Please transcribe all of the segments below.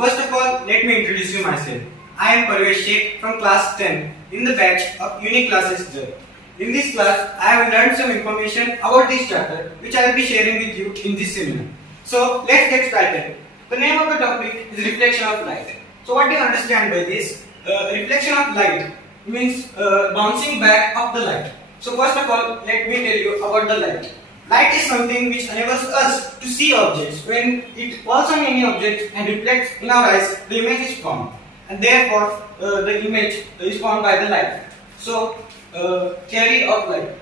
first of all, let me introduce you myself. I am Parvesh Sheikh from class 10 in the batch of Unique Classes J. In this class, I have learned some information about this chapter which I will be sharing with you in this seminar. So let's get started. The name of the topic is reflection of light. So what do you understand by this? Reflection of light means bouncing back of the light. So first of all, let me tell you about the light. Light is something which enables us to see objects. When it falls on any object and reflects in our eyes, the image is formed, and therefore the image is formed by the light. So, theory of light.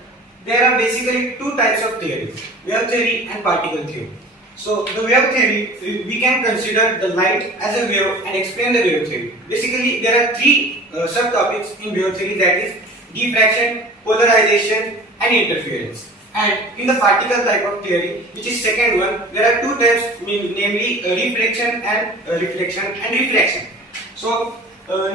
There are basically two types of theories: wave theory and particle theory. So, the wave theory, we can consider the light as a wave and explain the wave theory. Basically, there are three subtopics in wave theory, that is diffraction, polarization, and interference. And in the particle type of theory, which is second one, there are two types, namely reflection and refraction. So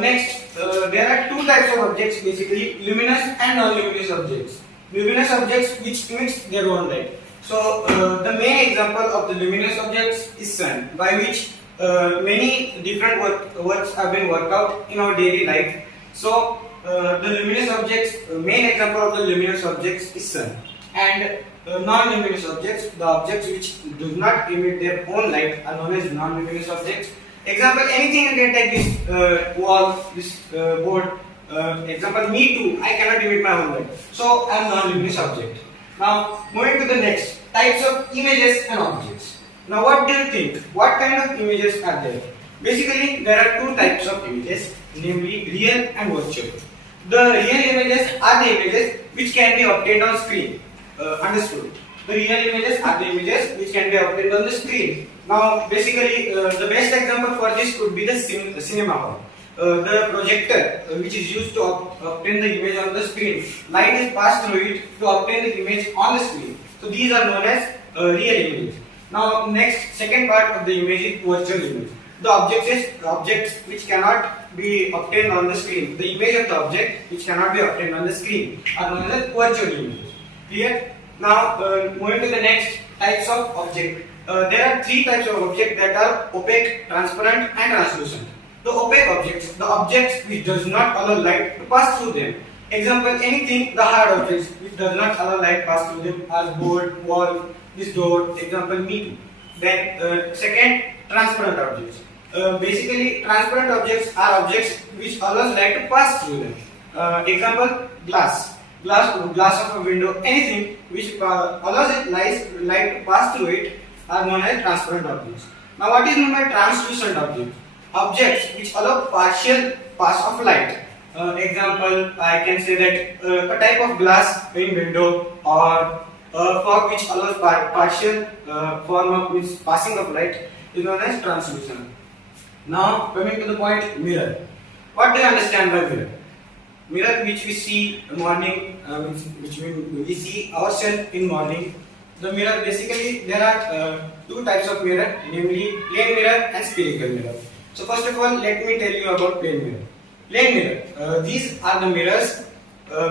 next, there are two types of objects, basically luminous and non-luminous objects. Luminous objects which emits their own light. So the main example of the luminous objects is sun, by which many different works have been worked out in our daily life. So the luminous objects, main example of the luminous objects is sun. And non-luminous objects, the objects which do not emit their own light, are known as non-luminous objects. Example, anything you can take this wall, this board. Example, me too, I cannot emit my own light. So I am non-luminous object. Now moving to the next, types of images and objects. Now what do you think? What kind of images are there? Basically, there are two types of images, namely real and virtual. The real images are the images which can be obtained on screen. Understood. The real images are the images which can be obtained on the screen. Now, basically, the best example for this could be the cinema hall. The projector, which is used to obtain the image on the screen. Light is passed through it to obtain the image on the screen. So these are known as real images. Now, next, second part of the image is virtual image. The objects which cannot be obtained on the screen. The image of the object which cannot be obtained on the screen are known as virtual images. Clear? Now moving to the next types of object. There are three types of object that are opaque, transparent, and translucent. The opaque objects, the objects which does not allow light to pass through them. Example, anything, the hard objects which does not allow light pass through them are board, wall, this door. Example, me too. Then second, transparent objects. Basically, transparent objects are objects which allows light to pass through them. Example, glass of a window, anything which allows light to pass through it are known as transparent objects. Now what is known by translucent objects? Objects which allow partial pass of light. Example, I can say that a type of glass in window, or a fog which allows partial form of means passing of light is known as translucent. Now coming to the point, mirror. What do you understand by mirror? Mirror which we see morning, which we see ourselves in morning. The mirror, basically there are two types of mirror, namely plane mirror and spherical mirror. So first of all, let me tell you about plane mirror. Plane mirror, these are the mirrors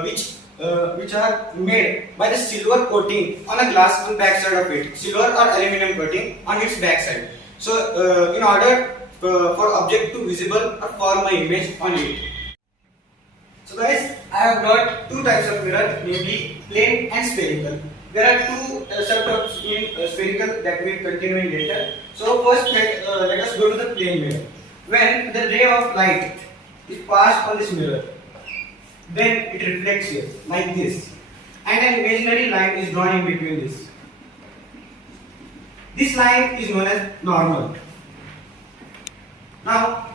which are made by the silver coating on a glass on back side of it, silver or aluminum coating on its back side. So in order for object to visible or form an image on it. So guys, I have got two types of mirror, namely plane and spherical. There are two subtypes in spherical that we will continue in later. So first let us go to the plane mirror. When the ray of light is passed on this mirror, then it reflects here like this, and an imaginary line is drawn in between this. This line is known as normal. Now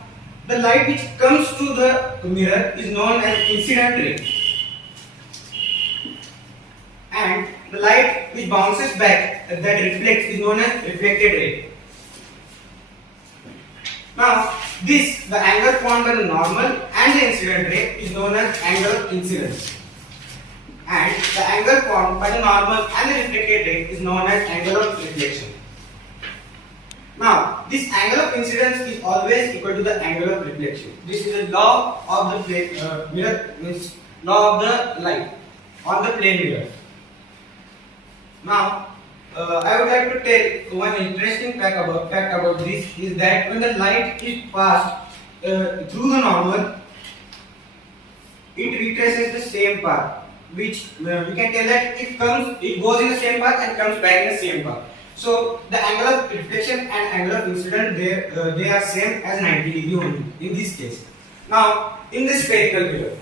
the light which comes to the mirror is known as incident ray, and the light which bounces back, that reflects, is known as reflected ray. Now the angle formed by the normal and the incident ray is known as angle of incidence, and the angle formed by the normal and the reflected ray is known as angle of reflection. Now, this angle of incidence is always equal to the angle of reflection. This is a law of the mirror, means law of the light on the plane mirror. Now, I would like to tell one interesting fact about this is that when the light is passed through the normal, it retraces the same path, which we can tell that it goes in the same path and comes back in the same path. So the angle of reflection and angle of incident they are same as 90 degree only in this case. Now in the spherical mirror,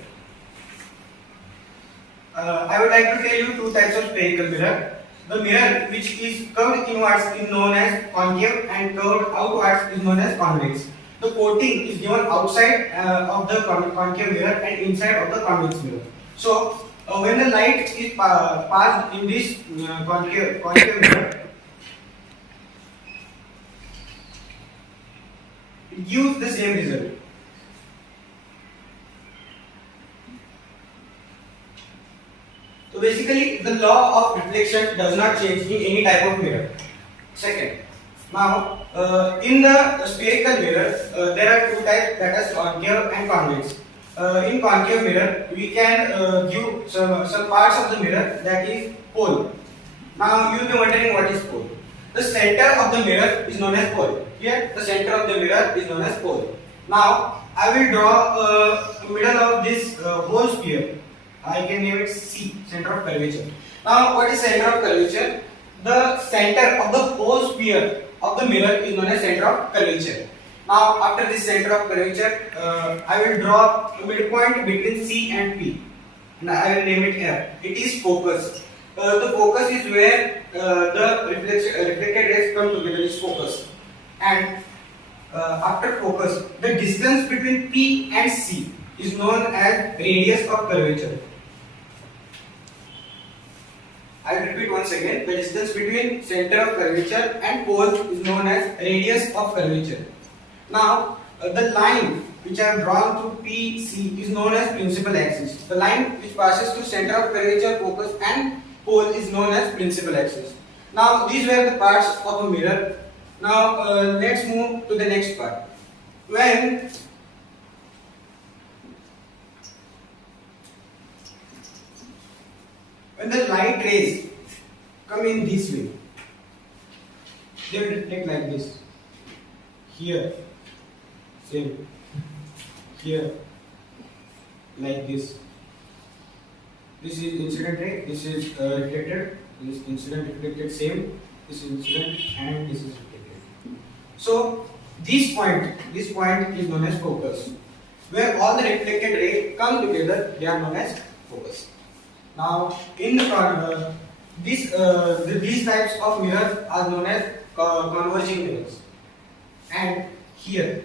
I would like to tell you two types of spherical mirror. The mirror which is curved inwards is known as concave and curved outwards is known as convex. The coating is given outside of the concave mirror and inside of the convex mirror. So when the light is passed in this concave mirror, it gives the same result. So basically, the law of reflection does not change in any type of mirror. Second, now in the spherical mirror, there are two types, that is concave and convex. In concave mirror, we can give some parts of the mirror, that is pole. Now you will be wondering what is pole. The center of the mirror is known as pole. Here, the center of the mirror is known as pole. Now I will draw a middle of this whole sphere. I can name it C, center of curvature. Now, what is center of curvature? The center of the whole sphere of the mirror is known as center of curvature. Now, after this center of curvature, I will draw a midpoint between C and P, and I will name it F. It is focus. The focus is where the reflected rays come together. Is focus, and after focus, the distance between P and C is known as radius of curvature. I will repeat once again. The distance between center of curvature and pole is known as radius of curvature. Now, the line which I have drawn through PC is known as principal axis. The line which passes through center of curvature, focus and pole is known as principal axis. Now, these were the parts of a mirror. Now, let's move to the next part. When the light rays come in this way, they will reflect like this. Here, same. Here, like this. This is incident ray. This is reflected. This incident reflected same. This is incident and this is reflected. So this point is known as focus. Where all the reflected rays come together, they are known as focus. Now, in these types of mirrors are known as converging mirrors. And here,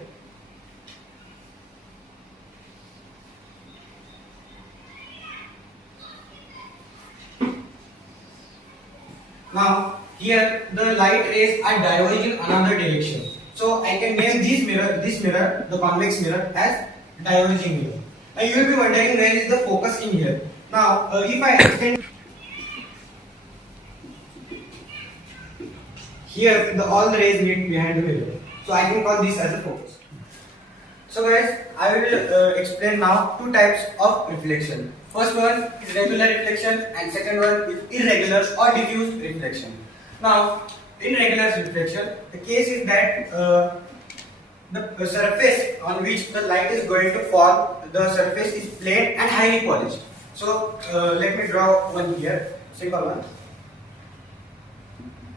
now here the light rays are diverging another direction. So I can name this mirror, the convex mirror, as diverging mirror. Now you will be wondering where is the focus in here. Now, if I extend here, all the rays meet behind the mirror, so I can call this as a focus. So guys, I will explain now two types of reflection. First one is regular reflection and second one is irregular or diffuse reflection. Now, in regular reflection, the case is that the surface on which the light is going to fall, the surface is plain and highly polished. So let me draw one here, simple one.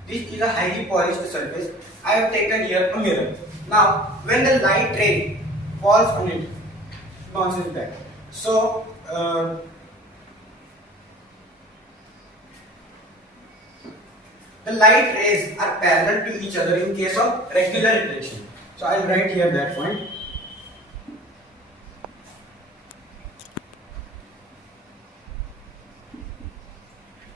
This is a highly polished surface. I have taken here a mirror. Now, when the light ray falls on it, bounces back. So the light rays are parallel to each other in case of regular reflection. So I will write here that point.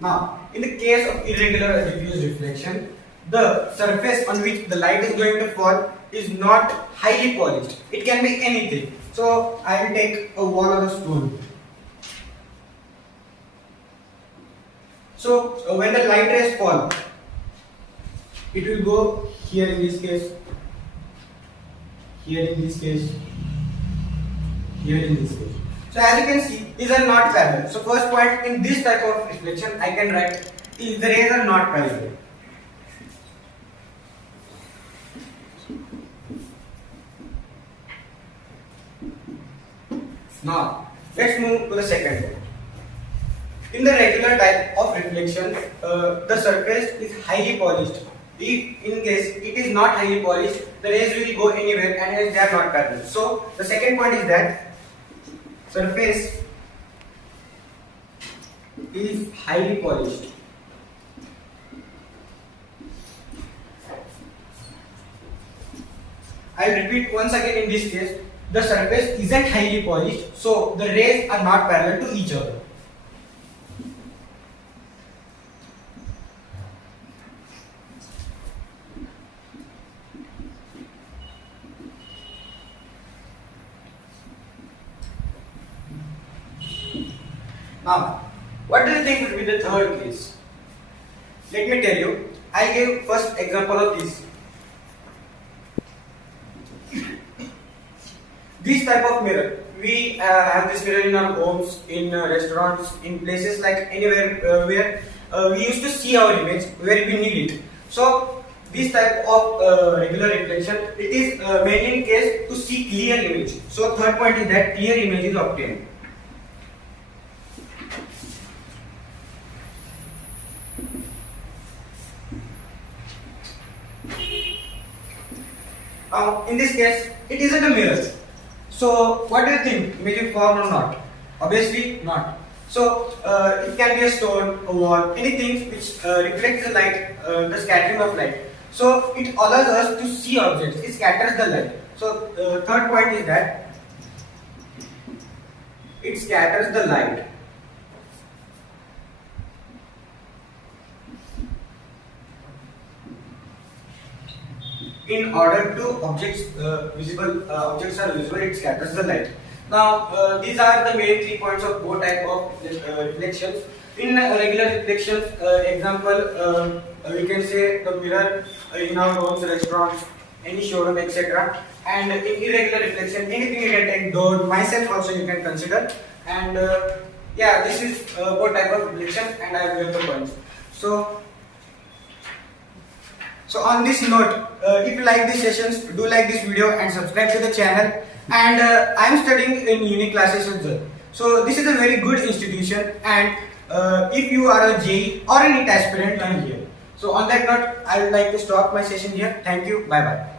Now, in the case of irregular or diffuse reflection, the surface on which the light is going to fall is not highly polished. It can be anything. So, I will take a wall or a stone. So, when the light rays fall, it will go here in this case, here in this case, here in this case. So as you can see, these are not parallel. So first point in this type of reflection, I can write the rays are not parallel. Now, let's move to the second one. In the regular type of reflection, the surface is highly polished. If in case it is not highly polished, the rays will go anywhere and hence they are not parallel. So, the second point is that surface is highly polished. I will repeat once again. In this case, the surface isn't highly polished, so the rays are not parallel to each other. Now, what do you think will be the third case? Let me tell you. I give first example of this. This type of mirror, we have this mirror in our homes, in restaurants, in places like anywhere where we used to see our image where we need it. So this type of regular reflection, it is mainly in case to see clear image. So third point is that clear image is obtained. In this case, it isn't a mirror. So, what do you think? May it form or not? Obviously, not. So, it can be a stone, a wall, anything which reflects the light, the scattering of light. So, it allows us to see objects. It scatters the light. So, third point is that it scatters the light. In order to objects are visible, it scatters the light. Now, these are the main 3 points of both type of reflections. In regular reflections, example, we can say the mirror in our homes, restaurants, any showroom, etc. And in irregular reflection, anything you can take, though myself also you can consider. And yeah, this is both type of reflection, and I have given the points. So on this note, if you like these sessions, do like this video and subscribe to the channel. And I am studying in Unique Classes as well. So this is a very good institution, and if you are a JEE or a NEET aspirant, I am here. So on that note, I would like to stop my session here. Thank you. Bye bye.